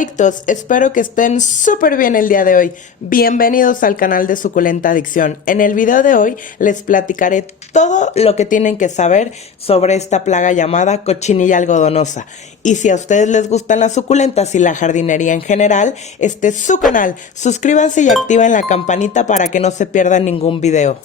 Adictos, espero que estén súper bien el día de hoy. Bienvenidos al canal de Suculenta Adicción. En el video de hoy les platicaré todo lo que tienen que saber sobre esta plaga llamada cochinilla algodonosa. Y si a ustedes les gustan las suculentas y la jardinería en general, este es su canal. Suscríbanse y activen la campanita para que no se pierdan ningún video.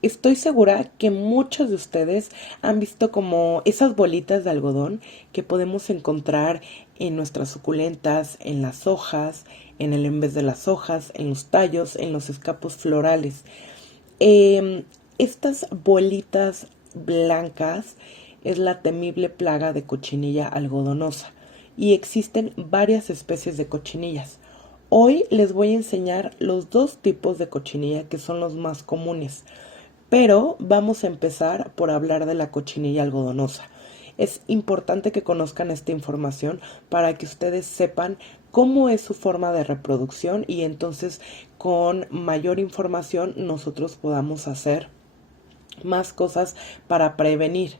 Estoy segura que muchos de ustedes han visto como esas bolitas de algodón que podemos encontrar en nuestras suculentas, en las hojas, en vez de las hojas, en los tallos, en los escapos florales. Estas bolitas blancas es la temible plaga de cochinilla algodonosa y existen varias especies de cochinillas. Hoy les voy a enseñar los dos tipos de cochinilla que son los más comunes. Pero vamos a empezar por hablar de la cochinilla algodonosa. Es importante que conozcan esta información para que ustedes sepan cómo es su forma de reproducción y entonces con mayor información nosotros podamos hacer más cosas para prevenir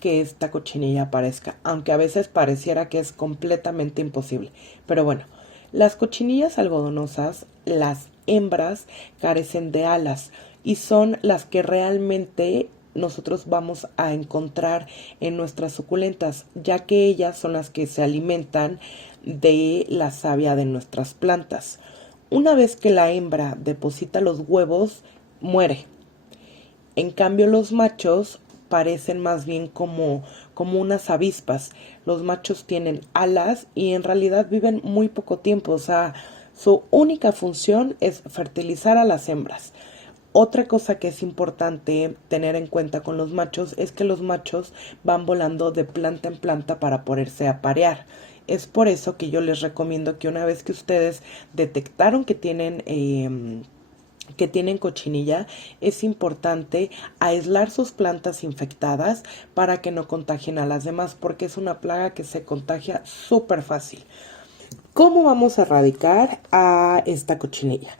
que esta cochinilla aparezca, aunque a veces pareciera que es completamente imposible. Pero bueno, las cochinillas algodonosas, las hembras, carecen de alas y son las que realmente nosotros vamos a encontrar en nuestras suculentas, ya que ellas son las que se alimentan de la savia de nuestras plantas. Una vez que la hembra deposita los huevos, muere. En cambio, los machos parecen más bien como unas avispas. Los machos tienen alas y en realidad viven muy poco tiempo. O sea, su única función es fertilizar a las hembras. Otra cosa que es importante tener en cuenta con los machos es que los machos van volando de planta en planta para poderse aparear. Es por eso que yo les recomiendo que una vez que ustedes detectaron que tienen cochinilla, es importante aislar sus plantas infectadas para que no contagien a las demás, porque es una plaga que se contagia súper fácil. ¿Cómo vamos a erradicar a esta cochinilla?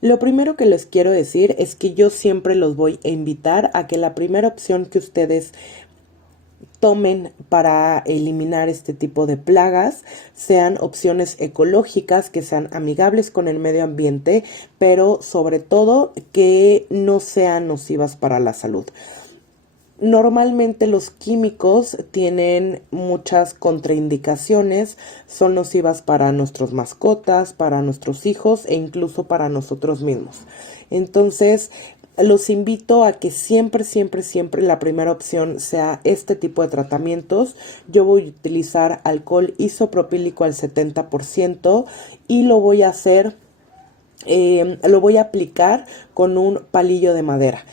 Lo primero que les quiero decir es que yo siempre los voy a invitar a que la primera opción que ustedes tomen para eliminar este tipo de plagas sean opciones ecológicas que sean amigables con el medio ambiente, pero sobre todo que no sean nocivas para la salud. Normalmente los químicos tienen muchas contraindicaciones, son nocivas para nuestras mascotas, para nuestros hijos e incluso para nosotros mismos. Entonces, los invito a que siempre la primera opción sea este tipo de tratamientos. Yo voy a utilizar alcohol isopropílico al 70% y lo voy a hacer. Lo voy a aplicar con un palillo de madera.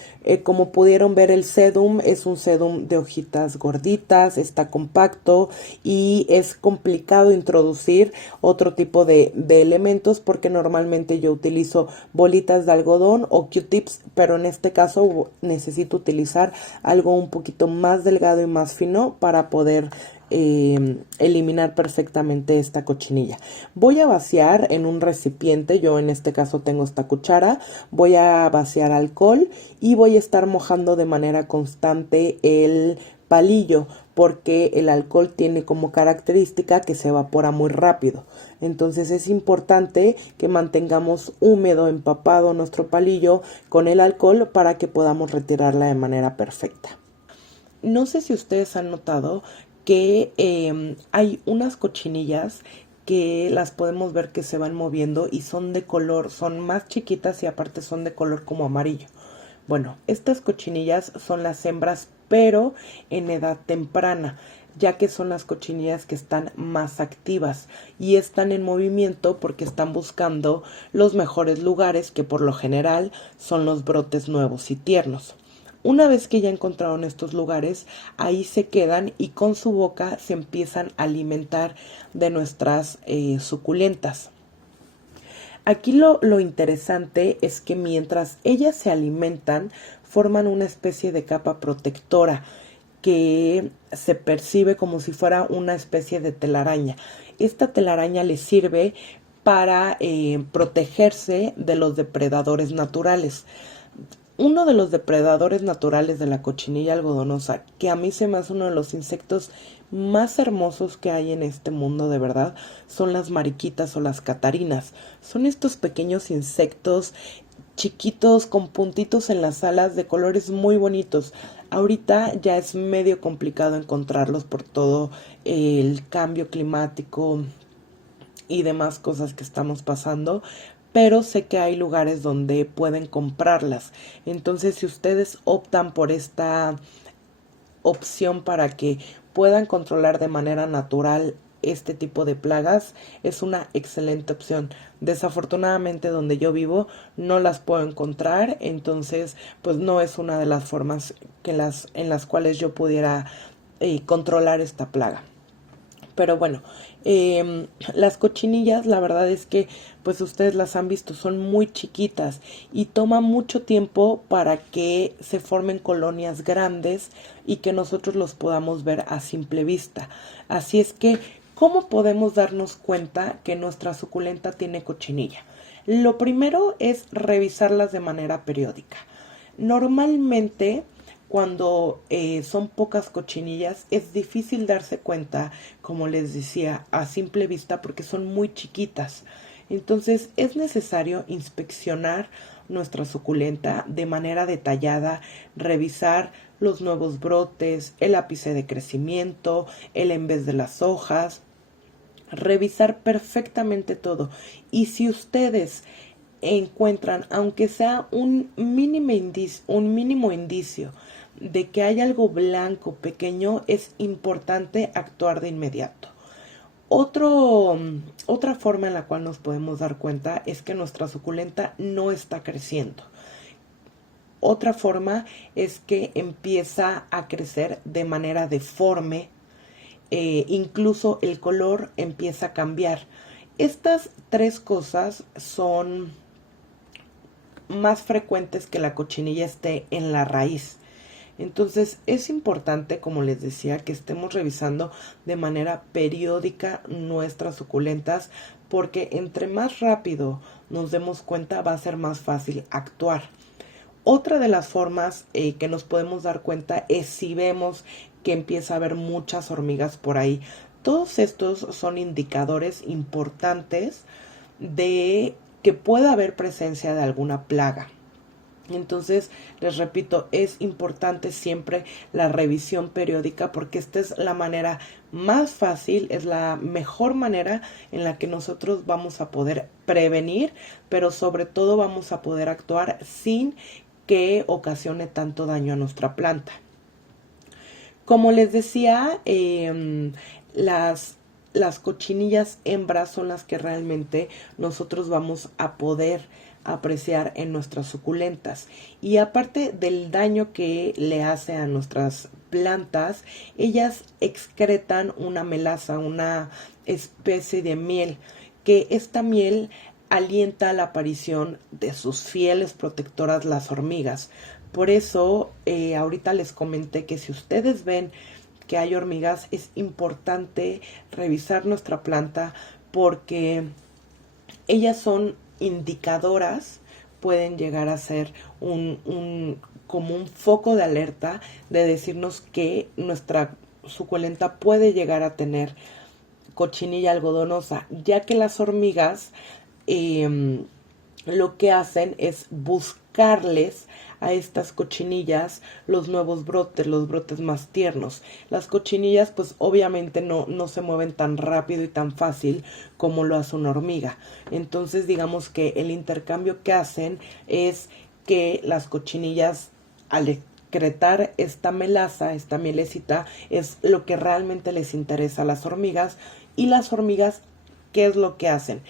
Como pudieron ver, el sedum es un sedum de hojitas gorditas, está compacto y es complicado introducir otro tipo de elementos porque normalmente yo utilizo bolitas de algodón o Q-tips, pero en este caso necesito utilizar algo un poquito más delgado y más fino para poder eliminar perfectamente esta cochinilla. Voy a vaciar en un recipiente, yo en este caso tengo esta cuchara, voy a vaciar alcohol y voy a estar mojando de manera constante el palillo porque el alcohol tiene como característica que se evapora muy rápido. Entonces es importante que mantengamos húmedo, empapado nuestro palillo con el alcohol para que podamos retirarla de manera perfecta. No sé si ustedes han notado que hay unas cochinillas que las podemos ver que se van moviendo y son de color, son más chiquitas y aparte son de color como amarillo. Bueno, estas cochinillas son las hembras, pero en edad temprana, ya que son las cochinillas que están más activas y están en movimiento porque están buscando los mejores lugares, que por lo general son los brotes nuevos y tiernos. Una vez que ya encontraron estos lugares, ahí se quedan y con su boca se empiezan a alimentar de nuestras suculentas. Aquí lo interesante es que mientras ellas se alimentan, forman una especie de capa protectora que se percibe como si fuera una especie de telaraña. Esta telaraña les sirve para protegerse de los depredadores naturales. Uno de los depredadores naturales de la cochinilla algodonosa, que a mí se me hace uno de los insectos más hermosos que hay en este mundo de verdad, son las mariquitas o las catarinas. Son estos pequeños insectos chiquitos con puntitos en las alas de colores muy bonitos. Ahorita ya es medio complicado encontrarlos por todo el cambio climático y demás cosas que estamos pasando, pero sé que hay lugares donde pueden comprarlas. Entonces, si ustedes optan por esta opción para que puedan controlar de manera natural este tipo de plagas, es una excelente opción. Desafortunadamente donde yo vivo no las puedo encontrar, entonces pues no es una de las formas en las cuales yo pudiera controlar esta plaga. Pero bueno, las cochinillas, la verdad es que, pues ustedes las han visto, son muy chiquitas y toma mucho tiempo para que se formen colonias grandes y que nosotros los podamos ver a simple vista. Así es que, ¿cómo podemos darnos cuenta que nuestra suculenta tiene cochinilla? Lo primero es revisarlas de manera periódica. Normalmente, cuando son pocas cochinillas, es difícil darse cuenta, como les decía, a simple vista porque son muy chiquitas. Entonces es necesario inspeccionar nuestra suculenta de manera detallada, revisar los nuevos brotes, el ápice de crecimiento, el en vez de las hojas, revisar perfectamente todo. Y si ustedes encuentran, aunque sea un mínimo indicio de que hay algo blanco pequeño, es importante actuar de inmediato. Otra forma en la cual nos podemos dar cuenta es que nuestra suculenta no está creciendo. Otra forma es que empieza a crecer de manera deforme, incluso el color empieza a cambiar. Estas tres cosas son más frecuentes que la cochinilla esté en la raíz. Entonces es importante, como les decía, que estemos revisando de manera periódica nuestras suculentas, porque entre más rápido nos demos cuenta va a ser más fácil actuar. Otra de las formas que nos podemos dar cuenta es si vemos que empieza a haber muchas hormigas por ahí. Todos estos son indicadores importantes de que pueda haber presencia de alguna plaga. Entonces, les repito, es importante siempre la revisión periódica porque esta es la manera más fácil, es la mejor manera en la que nosotros vamos a poder prevenir, pero sobre todo vamos a poder actuar sin que ocasione tanto daño a nuestra planta. Como les decía, las cochinillas hembras son las que realmente nosotros vamos a poder apreciar en nuestras suculentas. Y aparte del daño que le hace a nuestras plantas, ellas excretan una melaza, una especie de miel, que esta miel alienta la aparición de sus fieles protectoras, las hormigas. Por eso, ahorita les comenté que si ustedes ven que hay hormigas, es importante revisar nuestra planta porque ellas son indicadoras, pueden llegar a ser como un foco de alerta de decirnos que nuestra suculenta puede llegar a tener cochinilla algodonosa, ya que las hormigas lo que hacen es buscarles a estas cochinillas los nuevos brotes, los brotes más tiernos. Las cochinillas pues obviamente no se mueven tan rápido y tan fácil como lo hace una hormiga. Entonces digamos que el intercambio que hacen es que las cochinillas al excretar esta melaza, esta mielecita, es lo que realmente les interesa a las hormigas. Y las hormigas, ¿qué es lo que hacen?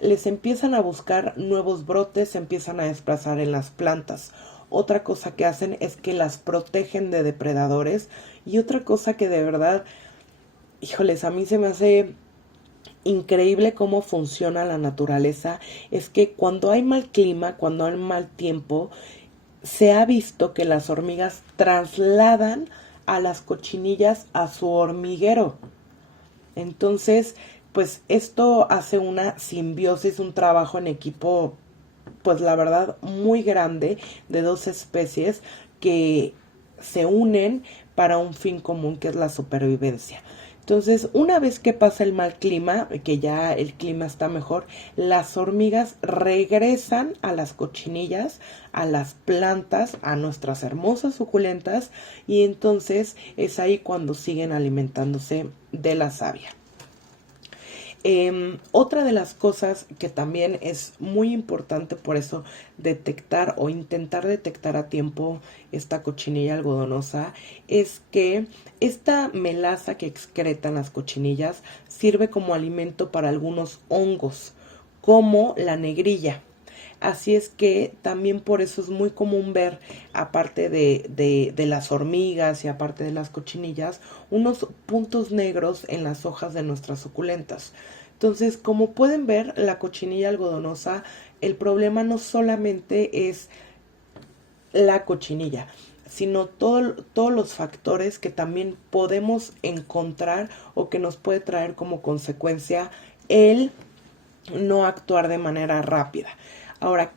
Les empiezan a buscar nuevos brotes, se empiezan a desplazar en las plantas. Otra cosa que hacen es que las protegen de depredadores. Y otra cosa que de verdad, híjoles, a mí se me hace increíble cómo funciona la naturaleza, es que cuando hay mal clima, cuando hay mal tiempo, se ha visto que las hormigas trasladan a las cochinillas a su hormiguero. Entonces, pues esto hace una simbiosis, un trabajo en equipo pues la verdad, muy grande de dos especies que se unen para un fin común, que es la supervivencia. Entonces, una vez que pasa el mal clima, que ya el clima está mejor, las hormigas regresan a las cochinillas, a las plantas, a nuestras hermosas suculentas, y entonces es ahí cuando siguen alimentándose de la savia. Otra de las cosas que también es muy importante, por eso detectar o intentar detectar a tiempo esta cochinilla algodonosa, es que esta melaza que excretan las cochinillas sirve como alimento para algunos hongos, como la negrilla. Así es que también por eso es muy común ver, aparte de las hormigas y aparte de las cochinillas, unos puntos negros en las hojas de nuestras suculentas. Entonces, como pueden ver, la cochinilla algodonosa, el problema no solamente es la cochinilla, sino todos los factores que también podemos encontrar o que nos puede traer como consecuencia el no actuar de manera rápida. Ahora,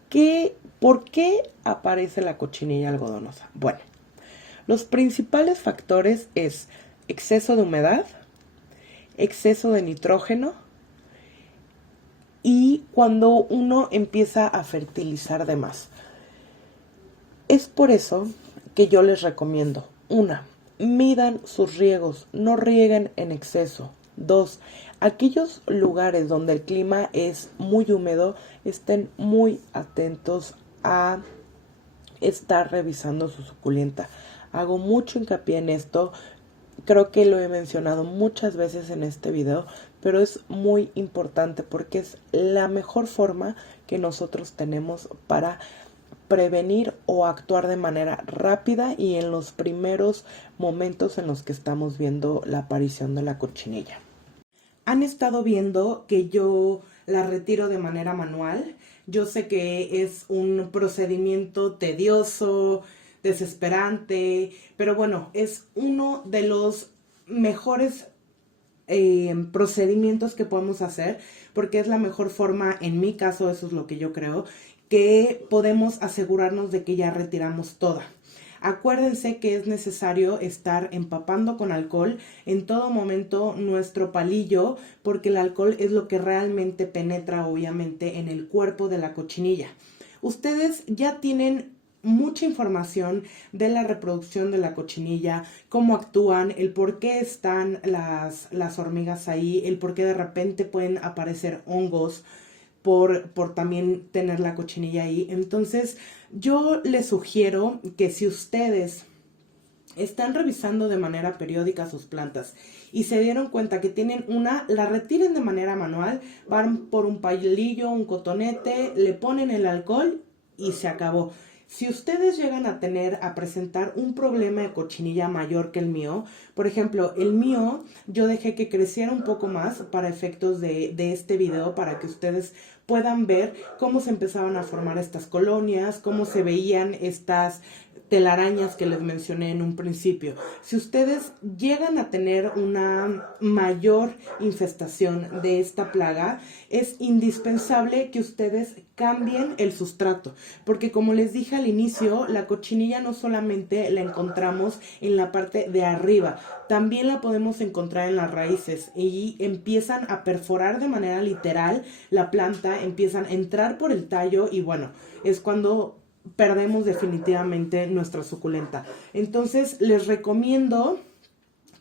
¿por qué aparece la cochinilla algodonosa? Bueno, los principales factores es exceso de humedad, exceso de nitrógeno y cuando uno empieza a fertilizar de más. Es por eso que yo les recomiendo, 1, midan sus riegos, no rieguen en exceso. 2, aquellos lugares donde el clima es muy húmedo, estén muy atentos a estar revisando su suculenta. Hago mucho hincapié en esto, creo que lo he mencionado muchas veces en este video, pero es muy importante porque es la mejor forma que nosotros tenemos para prevenir o actuar de manera rápida y en los primeros momentos en los que estamos viendo la aparición de la cochinilla. Han estado viendo que yo la retiro de manera manual. Yo sé que es un procedimiento tedioso, desesperante, pero bueno, es uno de los mejores procedimientos que podemos hacer, porque es la mejor forma, en mi caso, eso es lo que yo creo, que podemos asegurarnos de que ya retiramos toda. Acuérdense que es necesario estar empapando con alcohol en todo momento nuestro palillo, porque el alcohol es lo que realmente penetra, obviamente, en el cuerpo de la cochinilla. Ustedes ya tienen mucha información de la reproducción de la cochinilla, cómo actúan, el por qué están las hormigas ahí, el por qué de repente pueden aparecer hongos por también tener la cochinilla ahí. Entonces, yo les sugiero que si ustedes están revisando de manera periódica sus plantas y se dieron cuenta que tienen una, la retiren de manera manual, van por un palillo, un cotonete, le ponen el alcohol y se acabó. Si ustedes llegan a presentar un problema de cochinilla mayor que el mío, por ejemplo, el mío yo dejé que creciera un poco más para efectos de este video, para que ustedes puedan ver cómo se empezaban a formar estas colonias, cómo se veían estas telarañas que les mencioné en un principio. Si ustedes llegan a tener una mayor infestación de esta plaga, es indispensable que ustedes cambien el sustrato, porque como les dije al inicio, la cochinilla no solamente la encontramos en la parte de arriba, también la podemos encontrar en las raíces y empiezan a perforar de manera literal la planta, empiezan a entrar por el tallo y bueno, es cuando perdemos definitivamente nuestra suculenta. Entonces les recomiendo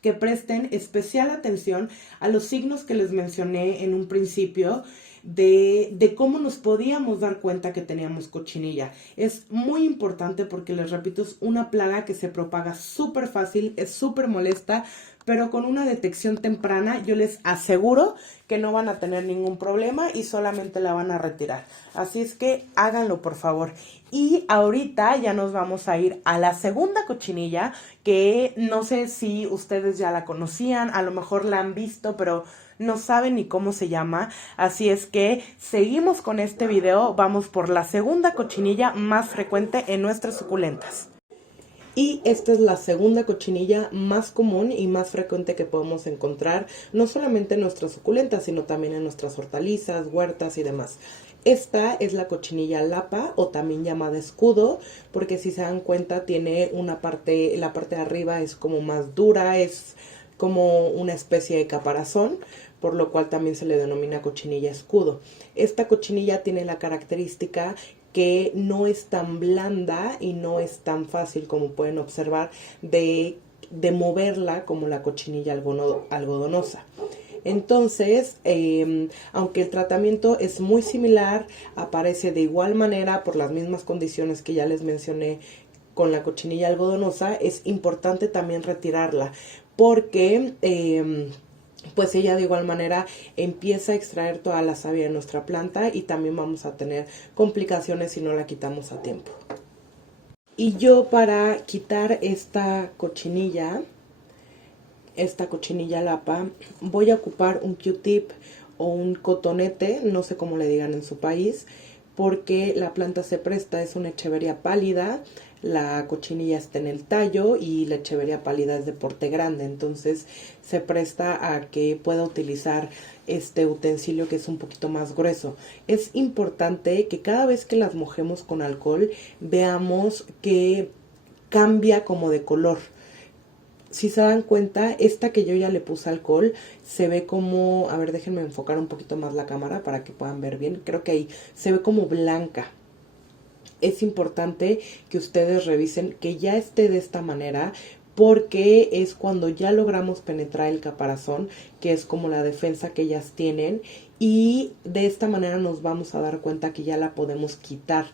que presten especial atención a los signos que les mencioné en un principio de cómo nos podíamos dar cuenta que teníamos cochinilla. Es muy importante porque, les repito, es una plaga que se propaga súper fácil, es súper molesta, pero con una detección temprana yo les aseguro que no van a tener ningún problema y solamente la van a retirar. Así es que háganlo, por favor. Y ahorita ya nos vamos a ir a la segunda cochinilla, que no sé si ustedes ya la conocían, a lo mejor la han visto, pero no saben ni cómo se llama. Así es que seguimos con este video, vamos por la segunda cochinilla más frecuente en nuestras suculentas. Y esta es la segunda cochinilla más común y más frecuente que podemos encontrar, no solamente en nuestras suculentas, sino también en nuestras hortalizas, huertas y demás. Esta es la cochinilla lapa o también llamada escudo, porque si se dan cuenta tiene una parte, la parte de arriba es como más dura, es como una especie de caparazón, por lo cual también se le denomina cochinilla escudo. Esta cochinilla tiene la característica que no es tan blanda y no es tan fácil, como pueden observar, de moverla como la cochinilla algodonosa. Entonces, aunque el tratamiento es muy similar, aparece de igual manera por las mismas condiciones que ya les mencioné con la cochinilla algodonosa, es importante también retirarla porque pues ella de igual manera empieza a extraer toda la savia de nuestra planta y también vamos a tener complicaciones si no la quitamos a tiempo. Y yo para quitar esta cochinilla lapa, voy a ocupar un Q-tip o un cotonete, no sé cómo le digan en su país, porque la planta se presta, es una echeveria pálida, la cochinilla está en el tallo y la echeveria pálida es de porte grande, entonces se presta a que pueda utilizar este utensilio que es un poquito más grueso. Es importante que cada vez que las mojemos con alcohol veamos que cambia como de color. Si se dan cuenta, esta que yo ya le puse alcohol, se ve como, a ver, déjenme enfocar un poquito más la cámara para que puedan ver bien. Creo que ahí se ve como blanca. Es importante que ustedes revisen que ya esté de esta manera, porque es cuando ya logramos penetrar el caparazón, que es como la defensa que ellas tienen, y de esta manera nos vamos a dar cuenta que ya la podemos quitar,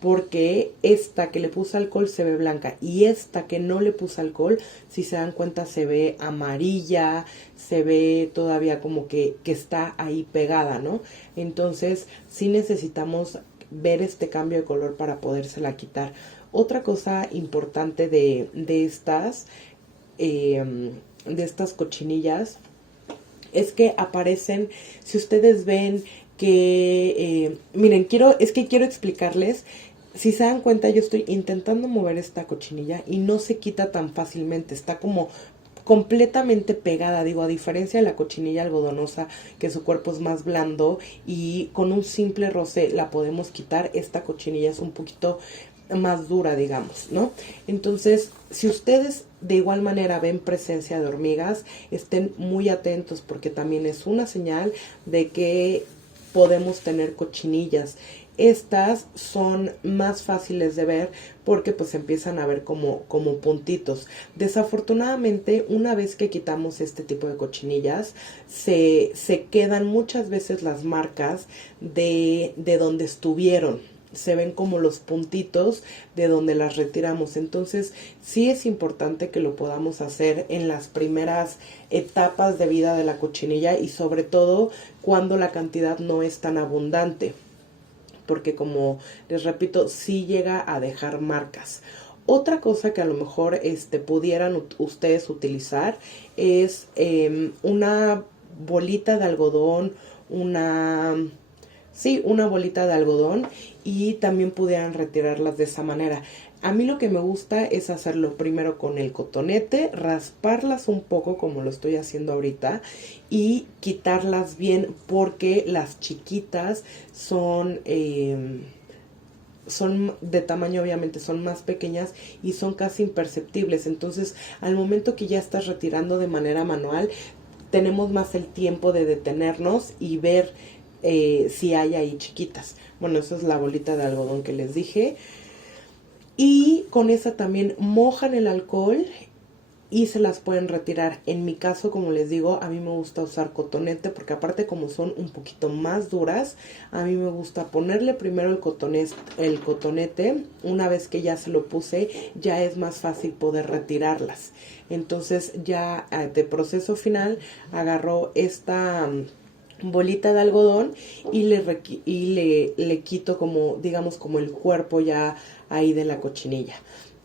porque esta que le puse alcohol se ve blanca y esta que no le puse alcohol, si se dan cuenta, se ve amarilla, se ve todavía como que está ahí pegada, ¿no? Entonces sí necesitamos ver este cambio de color para podérsela quitar. Otra cosa importante de estas cochinillas es que aparecen, si ustedes ven que, miren, quiero explicarles. Si se dan cuenta, yo estoy intentando mover esta cochinilla y no se quita tan fácilmente, está como completamente pegada, digo, a diferencia de la cochinilla algodonosa, que su cuerpo es más blando y con un simple roce la podemos quitar. Esta cochinilla es un poquito más dura, digamos, ¿no? Entonces, si ustedes de igual manera ven presencia de hormigas, estén muy atentos, porque también es una señal de que podemos tener cochinillas. Estas son más fáciles de ver porque pues empiezan a ver como puntitos. Desafortunadamente, una vez que quitamos este tipo de cochinillas, se quedan muchas veces las marcas de donde estuvieron. Se ven como los puntitos de donde las retiramos. Entonces sí es importante que lo podamos hacer en las primeras etapas de vida de la cochinilla, y sobre todo cuando la cantidad no es tan abundante, porque como les repito, sí llega a dejar marcas. Otra cosa que a lo mejor pudieran ustedes utilizar es una bolita de algodón, una bolita de algodón, y también pudieran retirarlas de esa manera. A mí lo que me gusta es hacerlo primero con el cotonete, rasparlas un poco como lo estoy haciendo ahorita y quitarlas bien, porque las chiquitas son de tamaño, obviamente son más pequeñas y son casi imperceptibles. Entonces al momento que ya estás retirando de manera manual, tenemos más el tiempo de detenernos y ver si hay ahí chiquitas. Bueno, esa es la bolita de algodón que les dije. Y con esa también mojan el alcohol y se las pueden retirar. En mi caso, como les digo, a mí me gusta usar cotonete, porque aparte como son un poquito más duras, a mí me gusta ponerle primero el cotonete. Una vez que ya se lo puse, ya es más fácil poder retirarlas. Entonces ya de proceso final agarro esta bolita de algodón y le quito como, digamos, como el cuerpo ya ahí de la cochinilla.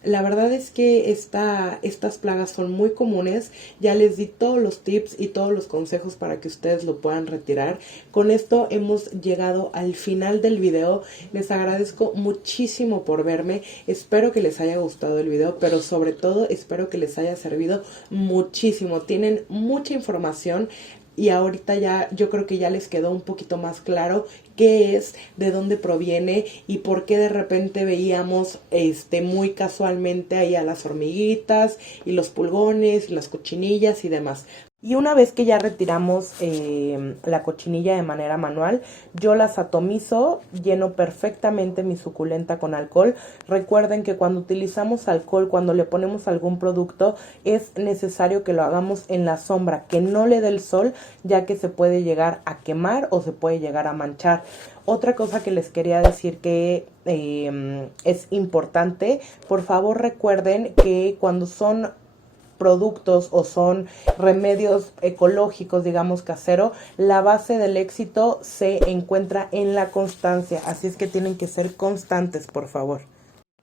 La verdad es que estas plagas son muy comunes. Ya les di todos los tips y todos los consejos para que ustedes lo puedan retirar. Con esto hemos llegado al final del video. Les agradezco muchísimo por verme. Espero que les haya gustado el video, pero sobre todo espero que les haya servido muchísimo. Tienen mucha información. y ahorita ya yo creo que ya les quedó un poquito más claro qué es, de dónde proviene y por qué de repente veíamos muy casualmente ahí a las hormiguitas y los pulgones y las cochinillas y demás. Y una vez que ya retiramos la cochinilla de manera manual, yo las atomizo, lleno perfectamente mi suculenta con alcohol. Recuerden que cuando utilizamos alcohol, cuando le ponemos algún producto, es necesario que lo hagamos en la sombra, que no le dé el sol, ya que se puede llegar a quemar o se puede llegar a manchar. Otra cosa que les quería decir que es importante, por favor recuerden que cuando son productos o son remedios ecológicos, digamos casero, la base del éxito se encuentra en la constancia, así es que tienen que ser constantes, por favor.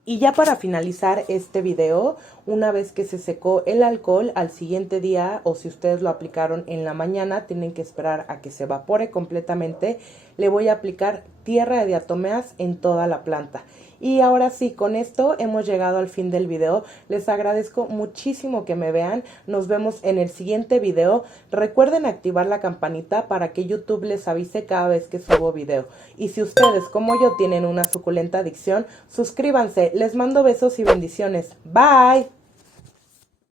Y ya para finalizar este video, una vez que se secó el alcohol, al siguiente día, o si ustedes lo aplicaron en la mañana, tienen que esperar a que se evapore completamente. Le voy a aplicar tierra de diatomeas en toda la planta. Y ahora sí, con esto hemos llegado al fin del video. Les agradezco muchísimo que me vean. Nos vemos en el siguiente video. Recuerden activar la campanita para que YouTube les avise cada vez que subo video. Y si ustedes, como yo, tienen una suculenta adicción, suscríbanse. Les mando besos y bendiciones. Bye.